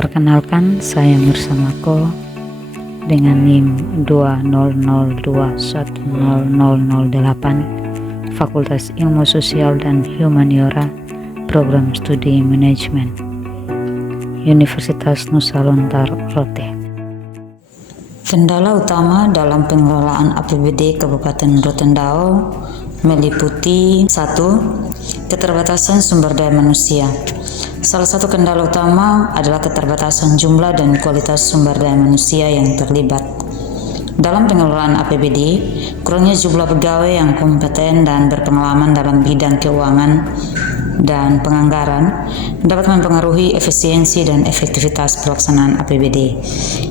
Perkenalkan, saya Mursamaco dengan NIM 2002100008, Fakultas Ilmu Sosial dan Humaniora, Program Studi Manajemen, Universitas Nusa Lontara Rote. Kendala utama dalam pengelolaan APBD Kabupaten Rotendao meliputi 1. Keterbatasan sumber daya manusia. Salah satu kendala utama adalah keterbatasan jumlah dan kualitas sumber daya manusia yang terlibat. Dalam pengelolaan APBD, kurangnya jumlah pegawai yang kompeten dan berpengalaman dalam bidang keuangan dan penganggaran dapat mempengaruhi efisiensi dan efektivitas pelaksanaan APBD.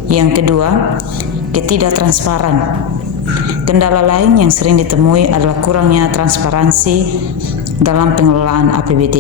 Yang kedua, ketidaktransparan. Kendala lain yang sering ditemui adalah kurangnya transparansi dalam pengelolaan APBD.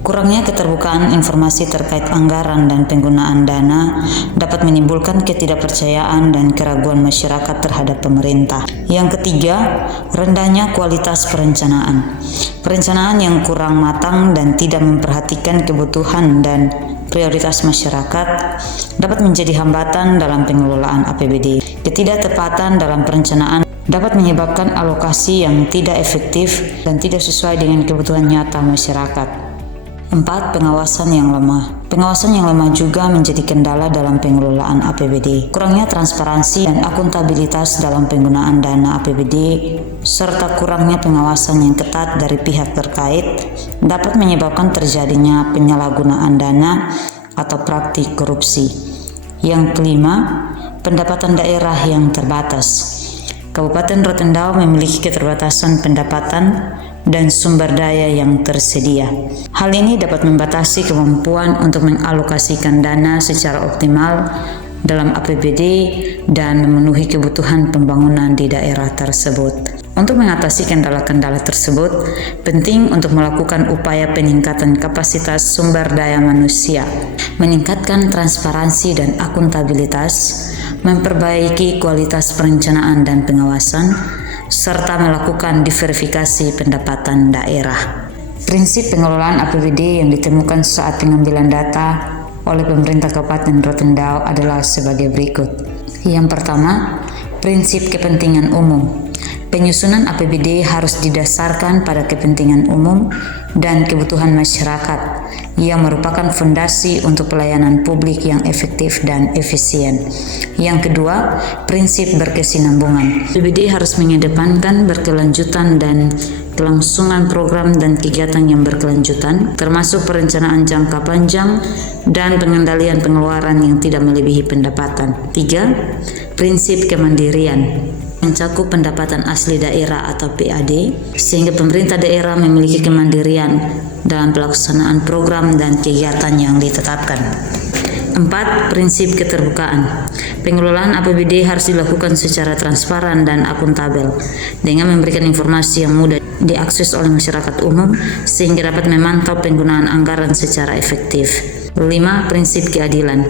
Kurangnya keterbukaan informasi terkait anggaran dan penggunaan dana dapat menimbulkan ketidakpercayaan dan keraguan masyarakat terhadap pemerintah. Yang ketiga, rendahnya kualitas perencanaan. Perencanaan yang kurang matang dan tidak memperhatikan kebutuhan dan prioritas masyarakat dapat menjadi hambatan dalam pengelolaan APBD. Ketidaktepatan dalam perencanaan dapat menyebabkan alokasi yang tidak efektif dan tidak sesuai dengan kebutuhan nyata masyarakat. 4. Pengawasan yang lemah. Pengawasan yang lemah juga menjadi kendala dalam pengelolaan APBD. Kurangnya transparansi dan akuntabilitas dalam penggunaan dana APBD serta kurangnya pengawasan yang ketat dari pihak terkait dapat menyebabkan terjadinya penyalahgunaan dana atau praktik korupsi. Yang kelima, pendapatan daerah yang terbatas. Kabupaten Rotendao memiliki keterbatasan pendapatan dan sumber daya yang tersedia. Hal ini dapat membatasi kemampuan untuk mengalokasikan dana secara optimal dalam APBD dan memenuhi kebutuhan pembangunan di daerah tersebut. Untuk mengatasi kendala-kendala tersebut, penting untuk melakukan upaya peningkatan kapasitas sumber daya manusia, meningkatkan transparansi dan akuntabilitas, memperbaiki kualitas perencanaan dan pengawasan, serta melakukan diverifikasi pendapatan daerah. Prinsip pengelolaan APBD yang ditemukan saat pengambilan data oleh pemerintah Kabupaten Rotendao adalah sebagai berikut. Yang pertama, prinsip kepentingan umum. Penyusunan APBD harus didasarkan pada kepentingan umum dan kebutuhan masyarakat yang merupakan fondasi untuk pelayanan publik yang efektif dan efisien. Yang kedua, prinsip berkesinambungan. APBD harus mengedepankan berkelanjutan dan kelangsungan program dan kegiatan yang berkelanjutan, termasuk perencanaan jangka panjang dan pengendalian pengeluaran yang tidak melebihi pendapatan. 3. Prinsip kemandirian. Mencakup pendapatan asli daerah atau PAD, sehingga pemerintah daerah memiliki kemandirian dalam pelaksanaan program dan kegiatan yang ditetapkan. 4. Prinsip keterbukaan. Pengelolaan APBD harus dilakukan secara transparan dan akuntabel dengan memberikan informasi yang mudah diakses oleh masyarakat umum sehingga dapat memantau penggunaan anggaran secara efektif. 5. Prinsip keadilan.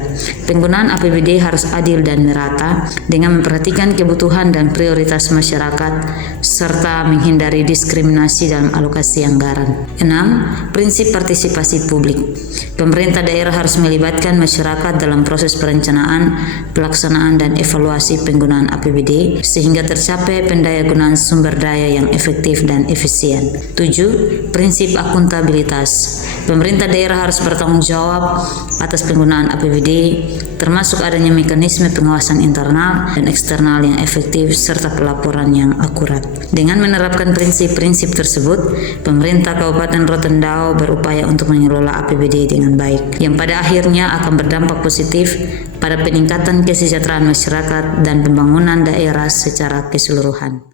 Penggunaan APBD harus adil dan merata dengan memperhatikan kebutuhan dan prioritas masyarakat serta menghindari diskriminasi dalam alokasi anggaran. 6. Prinsip partisipasi publik. Pemerintah daerah harus melibatkan masyarakat dalam proses perencanaan, pelaksanaan dan evaluasi penggunaan APBD sehingga tercapai pendayagunaan sumber daya yang efektif dan efisien. 7. Prinsip akuntabilitas. Pemerintah daerah harus bertanggung jawab atas penggunaan APBD, termasuk adanya mekanisme pengawasan internal dan eksternal yang efektif serta pelaporan yang akurat. Dengan menerapkan prinsip-prinsip tersebut, pemerintah Kabupaten Rotendao berupaya untuk mengelola APBD dengan baik, yang pada akhirnya akan berdampak positif pada peningkatan kesejahteraan masyarakat dan pembangunan daerah secara keseluruhan.